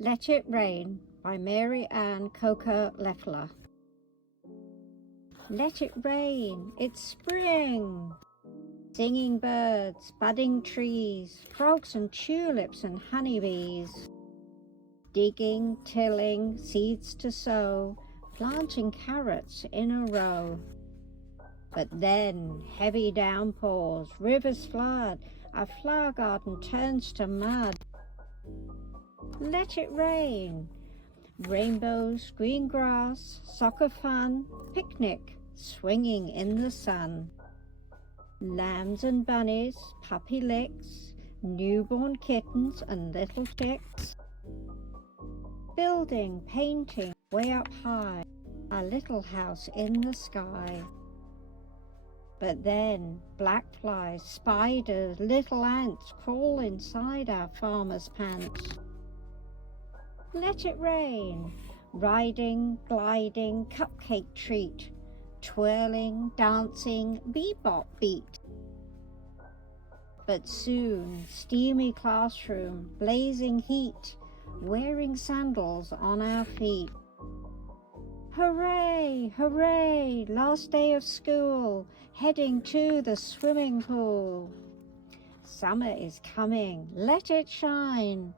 Let It Rain by Maryann Cocca-Leffler. Let it rain, it's spring! Singing birds, budding trees, frogs and tulips and honeybees. Digging, tilling, seeds to sow, planting carrots in a row. But then heavy downpours, rivers flood, our flower garden turns to mud. Let it rain. Rainbows, green grass, soccer fun, picnic, swinging in the sun. Lambs and bunnies, puppy licks, newborn kittens and little chicks. Building, painting, way up high, our little house in the sky. But then black flies, spiders, little ants crawl inside our farmer's pants. Let it rain. Riding, gliding, cupcake treat, twirling, dancing, bebop beat. But soon, steamy classroom, blazing heat, wearing sandals on our feet. Hooray, hooray, last day of school, heading to the swimming pool. Summer is coming, let it shine.